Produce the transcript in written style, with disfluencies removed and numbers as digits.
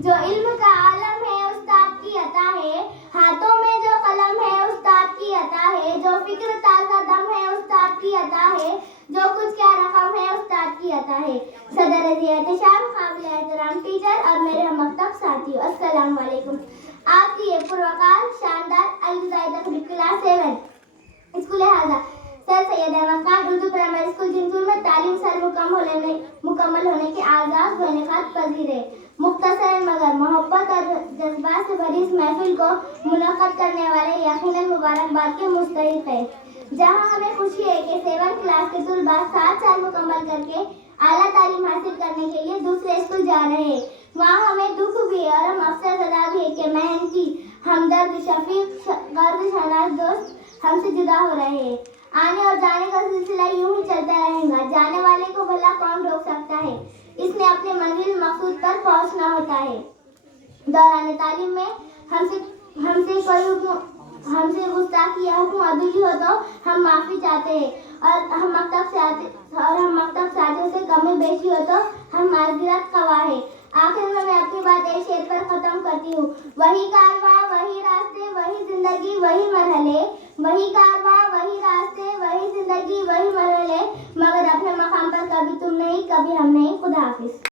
जो इल्म का आलम है उस्ताद की अता है, हाथों में जो कलम है उस्ताद की अता है, जो फिक्र ताज़ा दम है उस्ताद की अता है, जो कुछ क्या रकम है उस्ताद की अता है। सदर एहतशाम काबिल एहतराम टीचर और मेरे हममकतब साथियों, अस्सलाम वालेकुम। आपकी ये पुरवकार शानदार अलविदाई तकरीब क्लास 7 स्कूल हाजा sir Syed Ahmad Khan Urdu primary school Jintur में तालीम सर मुकम्मल होने के आगाज होने का पजीर है। मुख्तसर मगर मोहब्बत और जज्बात से भरी इस महफिल को मुनक्कद करने वाले यकीनन मुबारकबाद के मुस्तहिक है। जहां हमें खुशी है कि 7 क्लास के तुलबा 7 साल मुकम्मल करके आला तालीम हासिल करने के लिए दूसरे स्कूल जा रहे हैं, वहाँ हमें दुख भी है और हम अफसर सदा भी है कि मेहनती हमदर्द शफीक गर्द शनाज दोस्त हमसे जुदा हो रहे हैं। आने और जाने का सिलसिला यूं ही चलता रहेगा, जाने वाले को भला कौन रोक सकता है। इसने अपने मंजिल मकसूद पर पहुंचना होता है। दौरान तालीम में हमसे गुस्ताखी या हुक्म अदुली हो तो हम माफ़ी चाहते हैं, और हम मकतब साथियों से कमी बेशी हो तो हम माज़रत ख़वाह हैं। आखिर में मैं अपनी बात एक शेर पर ख़त्म करती हूँ। वही कारवां वही रास्ते वही ज़िंदगी वही मरहले, वही कारवां वही रास्ते वही ज़िंदगी वही मरहले, मगर अपने मकाम पर कभी तुम नहीं कभी हम नहीं। खुदा हाफिज़।